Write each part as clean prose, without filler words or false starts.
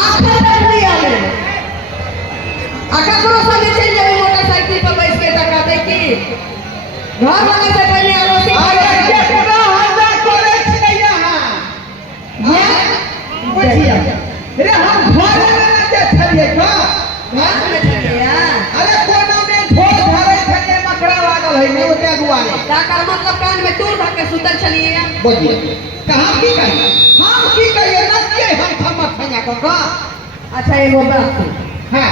आखिर नहीं आवे करो संगे चल जाए मोटरसाइकिल पर बैठ के टका दे की घर वाले से पहले अड़ोसी अरे केकरा हल्ला करे छै यहाँ ये बुझिया रे हम घर में देखलिए का घर में छलिया अरे कोनो में ढोल धरे छलिए मकड़ा लागल है नहीं ओते दुआरे ताकर मतलब कान में तूर धर के सुतल छलिए बुझिए कहां की कहिए हम की कहिए नचिए हम थमक थंगा का अच्छा एगो बात हां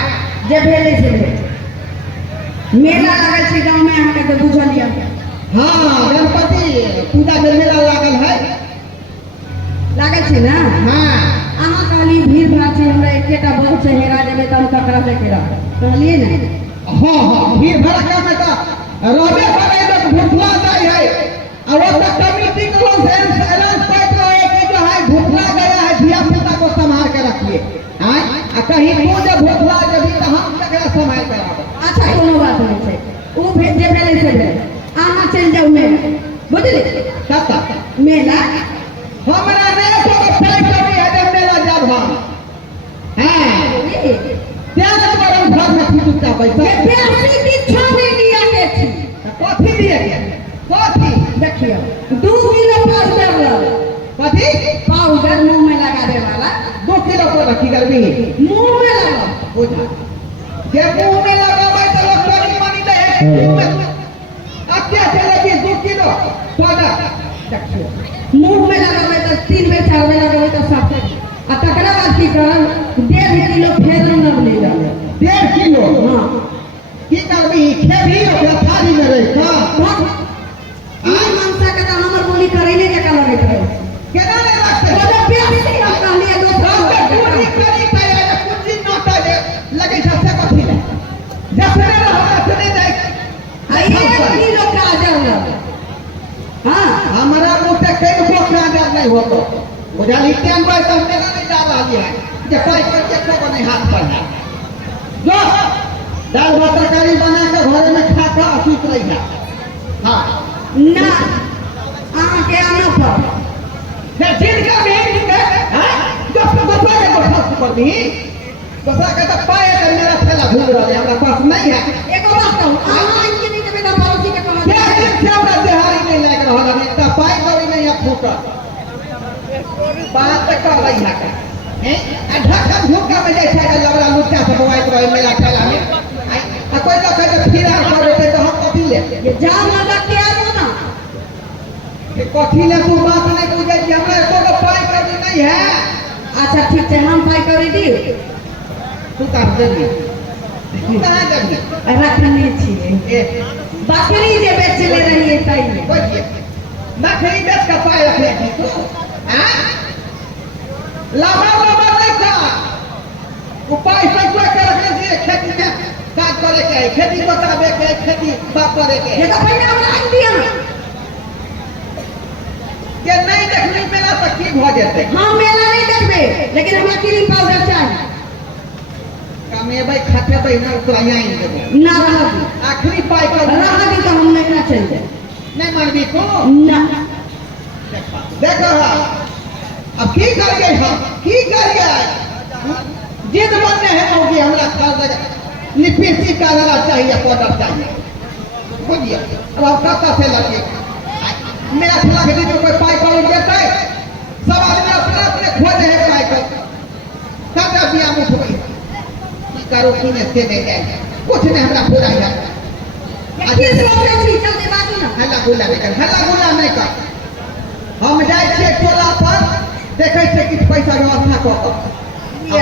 जे भेले से मेला लागल छै गांव में अहाँ के तो बुझलिए हां गणपति पूजा के मेला लागल है छै ना हां अहाँ कहली भीड़ भाड़ छै हमरा एकेटा बहुत चेहरा देबे त हम ककरा से केरा कहलिए ना हां हां भीड़ भड़का में तो रहबे करे तो भूखला जाय है और वो तो कमेटी को ऐलान कर रहे कि जो है भूखला गया है धिया पुता को संभाल के रखिए हां आ कहीं तू जब भूखला जभी तो हम ककरा संभाल के रखब अच्छा कोनो बात नहीं छै ओ जे भेले से भेले अहाँ चल जाऊ मेला बुझली कता मेला हमरा नहीं तो पैसा कमी है जब मेला जब हम हां क्या सब हम घर में फुटता पैसा ये पैसे किछो नहीं दिया के छी कथी दिए के कथी देखियो 2 किलो पाउडर लो कथी पाउडर मुंह में लगावे वाला 2 किलो को रखी करबी मुंह में लगा बुझा जे मुंह में लगावे तो लोग कनी मनी दे अच्छा चले कि 2 किलो पाउडर देखियो मुंह में लगावे तो 3 बेर 4 बेर लगावे तो साफ आ तकरा बाद की करब 1.5 किलो फेर न ले जावे 1.5 किलो हां की करबी खेबी ओकरा थाली में रख ई मनसा के तो हमर बोली करे ने जका लगत रहे केना ने रखते बोले प्यासी हम कहलिए दोस्त पूरी करी करे कुछ दिन न करे लगे सबसे कथी ले जसने रहत सुने जाए आई 1 किलो काजल हां हमारा मुंह से कई को काजल नहीं होतो बुझाली टाइम पर तो मेरा नहीं जा रही है जे कोई के को नहीं हाथ पर है जो दाल भात तरकारी बना के घर में खा खा असूत रही है हां ना अहाँ के आनो पर जे जिनका भी हां जो तो बता के खर्च कर दी बता के तो पाए तो मेरा थैला घूम रहा है हमरा पास नहीं है एको बात कहूं अहाँ इनके नहीं देबे ना पड़ोसी के कहना क्या हमरा देहारी नहीं लाग रहल है त पाई करी नहीं है फूटा बात कर रही है हैं ढक्कन झुका में जैसे लबड़ा लुच्चा से मोबाइल रहे मेरा ठेला में आ कोई तो कहे फिरा करे तो हम कथी ले ये जान लगा के आलो ना कि कथी ले तू बात नहीं बुझे कि हमरा एको पाई करी नहीं है अच्छा ठीक है हम पाई करी दी तू कर देबी तू कहां देबी रखने छिए ए बकरी जे बेचले रहिए तई में बुझिए बकरी बेच के पाई रखे तू हां लाभा नहीं था उपाय सब के रखने से खेती में काज करे के खेती बतावे के खेती बाप करे के ये तो पहले हमरा आन दिया ये नहीं देखने मेला तक की भ जेते हां मेला नहीं देखबे लेकिन हमरा क्रीम पाउडर चाहिए कमेबै खटेबै ना तोरा यहीं देबो ना रहबी आखिरी पाई कर रहबी तो हम नहीं ना चल जाए नहीं मानबी को ना देखो अब की करिए हम की करिए जिद बनने है होगी हमरा खास जगह लिपस्टिक का लगा चाहिए पाउडर चाहिए बुझिए अब हम कहाँ से लगे मेरा थला के दीजिए कोई पाई कर देता है सब आदमी अपने अपने खोजे है पाई कर कब बिया मुठ गई की करो की ने से दे जाए कुछ नहीं हमरा पूरा है किस बात से चल दे बाकी ना हल्ला गुल्ला नहीं कर हम जाए छे टोला पर देखे छे कि पैसा व्यवस्था कर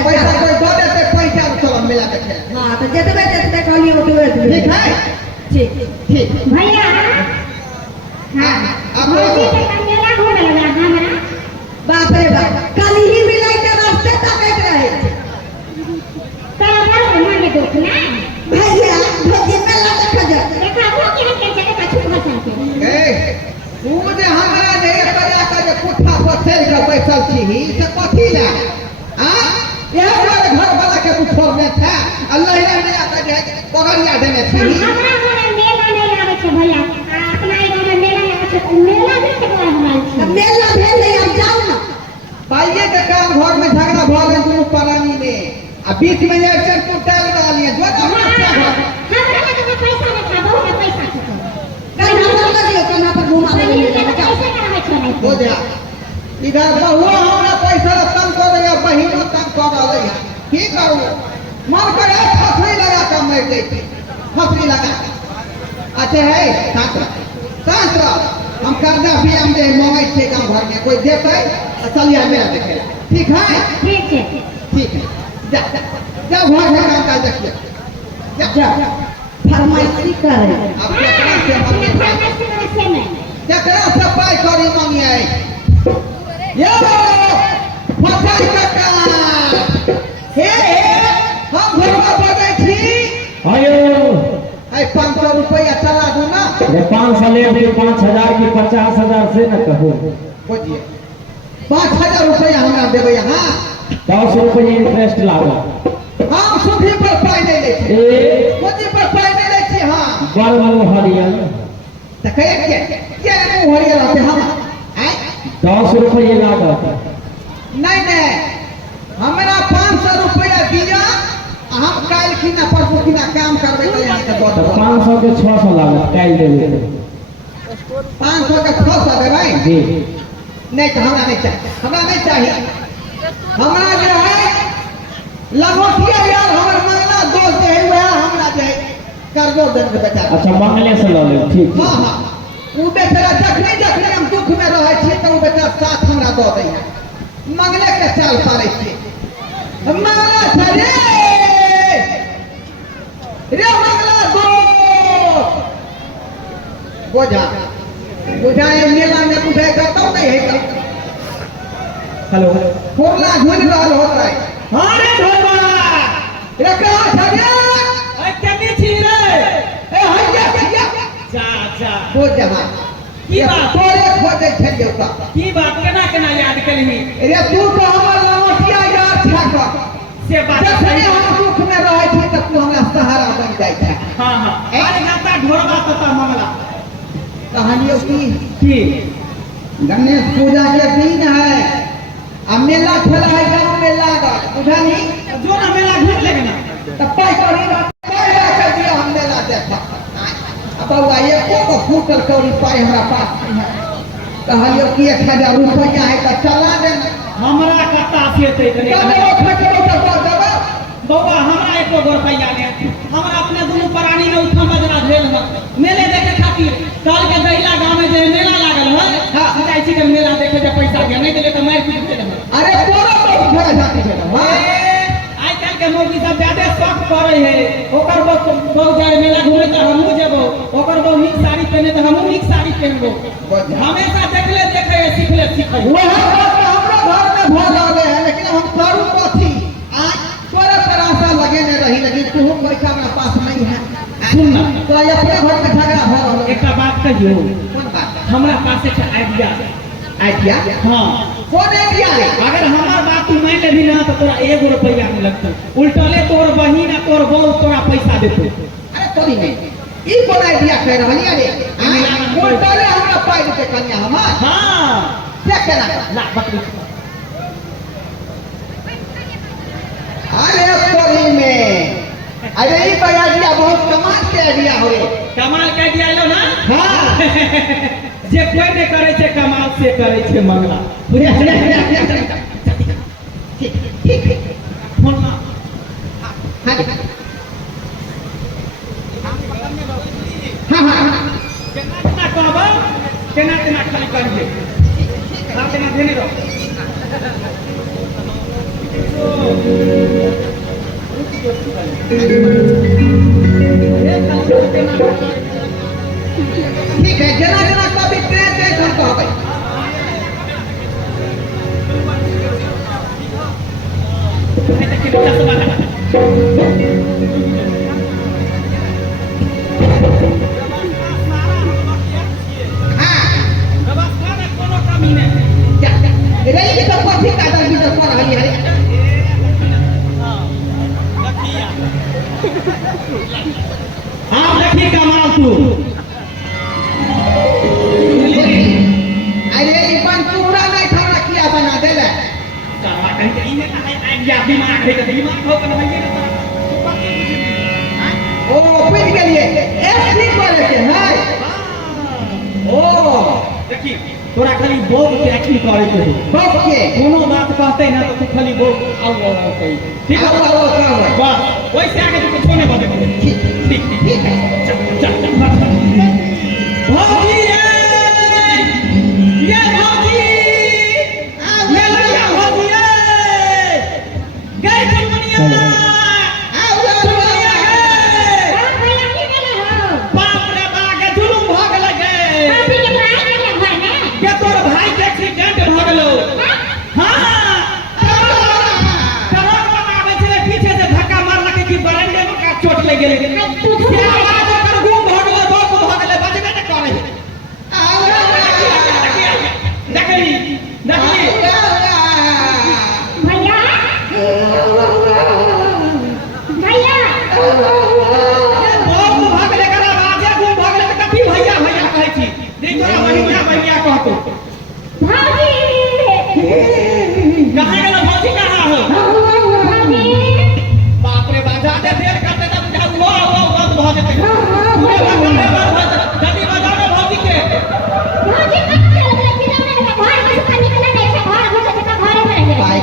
पैसा कोई दे देते पैसा चलो मेला देखे हां तो जतबे कहलिए ओतबे ठीक है ठीक ठीक भैया हां अब मोदी के मेला घूमे लगा हमरा बाप रे बाप कल ही मिलाई के रास्ते तक रहे तेरा बाल मांगे दुख ना भैया भौजी मेला देख जा देखा वो के चले पाछू भाषा के ए तू जे हमरा जे करिया का जे कुठा पर चल के बैठल छी से कथी ले हां ये हमारे घर वाला के तू छोड़ दे था अल्लाह ही नहीं आता जे पगड़िया देने छी हमरा घर मेला नहीं आवे छे भैया अपना घर मेला आवे छे मेला देख के हमरा मेला भेल नहीं हम जाओ ना पाइए के काम घर में झगड़ा भ गए दुनू प्राणी बीच में एक चर कुटाल डालिए जो ना हमरा लगे पैसा देखा बहुत पैसा छै कहीं हम लगियो कना पर घुमा दे पैसे का है छोड़े हो जा इधर बहुआ हमरा पैसा कम कर दिया बहिनो कम कर रही है की करू मन करे फसली लगा के मर जैते फसली लगा अच्छा है शांत हम कर्जा भी हम दे मांगे थे गांव घर में कोई देते चलिए मेरा देखे ठीक है ठीक है जा जा घर में काम कर देखिए जा फरमाइशी करे अब केकरा से मांगे केकरा से पाई करी मांगे यो फसाई काका हे हम घर में बगे थी आयो आई 500 रुपया चला दो ना ये 500 ले दे 5000 की 50000 से न कहो खोजिए 5000 रुपया हमरा देबे हां 10 रुपये इंटरेस्ट लागो हम सुधी पर पाई नहीं ले छी ए सुधी पर पाई नहीं ले छी हां बड़ मुंह हरियल त कहे के मुंह हरियल रहते हम आई 10 रुपये लागत नहीं नहीं हमरा 500 रुपया दिया हम काल की ना परसों की ना काम करबे त यहां के तो दो 500 के 600 लागत काल देबे 500 का 600 दे भाई जी नहीं तो हमरा नहीं चाहिए हमरा जो है लंगोटिया यार हमर मंगला दोस्त है वह हमरा जे कर्जो दे के बेचारा अच्छा मंगले से ले ले ठीक हां हां उ बेचारा जखने हम दुख में रहे छी त उ बेचारा साथ हमरा दो दे मंगले के चाल पारे छी मंगला छरे रे मंगला दो बुझा ये मेला में बुझाए करता नहीं है हेलो कोला झूल रहल होता है हां रे ढोलबा रे कहां छरे ए केमी छी रे ए हइया जा हो जहां की बात तोरे खोजे छै देवता की बात केना याद करही रे तू तो हमर लंगोटिया यार छाक से बात जखने हम दुख में रहे छी त तू हमरा सहारा बन जाय छै हां अरे गाता ढोरबा तता मंगला कहानियों की गणेश पूजा के दिन है अब मेला खेला है गांव में लागा बुझा नहीं जो ना मेला घूम लेगे ना तब पाई करी ना पाई कर दिया हम मेला देखा अब बाबा ये को फूटल कौड़ी पाई हमरा पास नहीं है कहानियों की 1000 रुपया है तो चला देना हमरा कता से ते करे कब वो खटो तो देबा बौआ हमरा एको रुपया ने हमरा अपने दुनु प्राणी ने उठा बजना भेल ह मेले देखे खातिर कल के दैला गांव में जे मेला लागल है हां जाई छी के मेला देखे जे पैसा के नहीं देले तो मार पीट दे अरे पूरा तो उठा जाती है हां आज कल के मौगी सब ज्यादा शौक करे है ओकर बहु जाए मेला घूमे त हमहु जेबो ओकर बहु नीक साड़ी पहने त हमहु नीक साड़ी पहनबो हमेशा देखे सीखे वह बात हमरा घर में भ जावे है लेकिन हम करू कथी आज तोरे पर आशा लगे ने रही लेकिन तू पैसा हमरा पास नहीं है सुन ना तो अपने घर में झगड़ा हो रहा एक बात कहियो कौन बात हमरा पास एक आइडिया हां कौन आइडिया है अगर हमार बात तू मान लेबी ना तो तोरा 1 रुपया नहीं लगतो उल्टले तोर बहिन तोर बहू तोरा पैसा देतो अरे तोरी नहीं ई कौन आइडिया कह रहली अरे कौन पहले हमरा पाई देते कन्या हमार हां क्या कहना ला बकरी अरे तोरी में अरे ई आइडिया बहुत कमाल के आइडिया होए कमाल के आइडिया लो ना हां जे कोई नहीं करे छे कमाल से करे छे मंगला ठीक फोन ना हां केना कहबा केना खाली करिए हां केना देने रहो ठीक है जना कभी ट्रेन दे हम कहबै रही तो कथी का दर भीतर पर रहली हरे हां देखी कमाल तू अरे ई बन पूरा नहीं थोड़ा किया बना देले का कहीं दिमाग है दिमाग हो कर देखी तोरा खाली बोल के एक्टिंग करे के हो बस के कोनो बात कहते ना तो तू खाली बोल आओ कही ठीक है बस वैसे आगे तू कुछ नहीं बता ठीक है चल भौजी ये भौजी ये लड़का भौजी गए दुनिया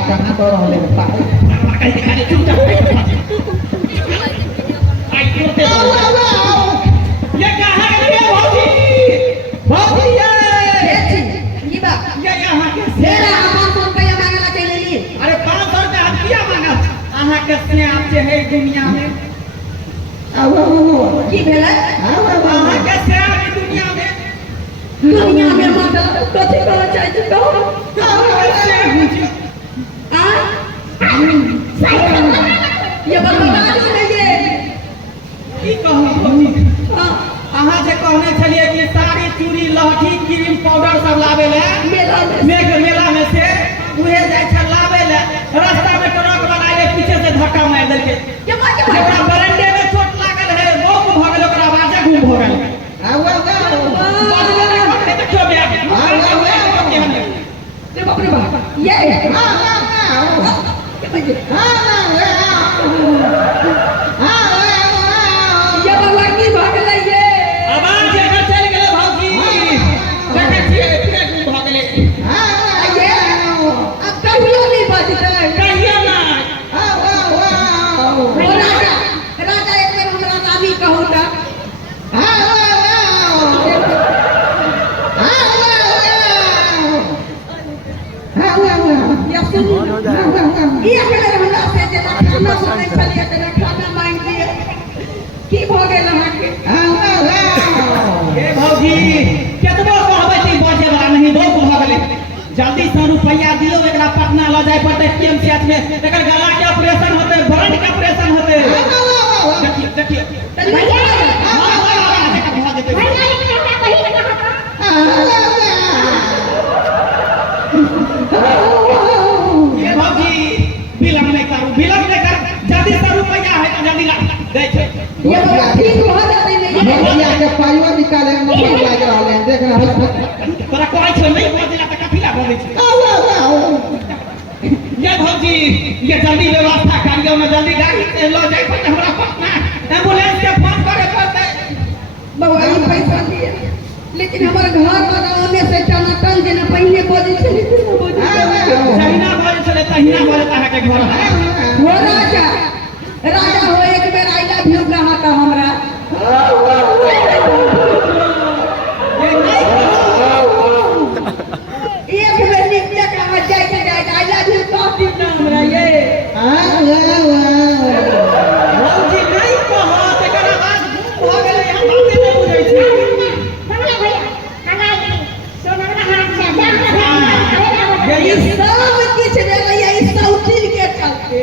कहाँ तो रहले ये कहाँ गए भौजी ये बात ये यहाँ के तेरा 500 रुपया मांगला के लेली अरे 500 रुपया आप किया मांगा अहाँ के स्नेह से है दुनिया में की भेलै अहाँ के स्नेह है दुनिया में मतलब कथी कहना चाहै छी ये बता दीजिए की कहूँ अहाँ जे कहने छलिए कि साड़ी चूड़ी लहठी क्रीम पाउडर सब लावे ले मेला में से उहे जाय छ लावे ले रास्ता में ट्रक वाला के पीछे से धक्का मार देलके जेकरा बरंडे में चोट लागल है वो भ गेल ओकरा बाजे घूम भ गेल ये भगवान की भागले ये आवाज जेकर चल गेले भौजी देखे छिए इतने घूम भ गेले ये अब कहियो नहीं बचतै कहियो ना राजा एक बेर हमरा नामी कहू त या सुन एक बेर हमरा से जे खाना मांगै छलिए तेना खाना मांग दिए की भ गेल अहाँ के ए भौजी केतबो कहबै ती बजे वाला नहीं बहुत भ गेले जल्दी 100 रुपया दियो एकरा पटना ल जाय पड़ते पीएमसीएच में एकर गला के ऑपरेशन होते ब्रेन के ऑपरेशन होते देखिए भैया ये भौजी विलंब नहीं कर जल्दी 100 रुपया है तो जल्दी ला दे छे ये ठीक भ जाते नहीं भैया के पाइवा निकाले में मन लाग रहले देख रहल तोरा कहै छ नहीं बजेला त कथिला बजै छ ये भौजी ये जल्दी व्यवस्था करियो ना जल्दी गाड़ी से लो जाय पड़ते हमरा पटना एम्बुलेंस के फोन करे पड़ते बाबा ई पैसा दिए लेकिन हमारे घर बनाने से टनाटन जेना पहले बजे छली जहिना बजे छले तहिना बजे अहाँ के घर हो राजा हो एक बेर आई लव यू कहा था हमरा ये नहीं एक बेर निकले कहा जाए आई लव यू कह दी ना हमरा ये भौजी नहीं कहो तकर बाद घूम भ गेलै हम बाते नहीं बुझै छी ये सब किछ भेलै ई सौतीन के चलते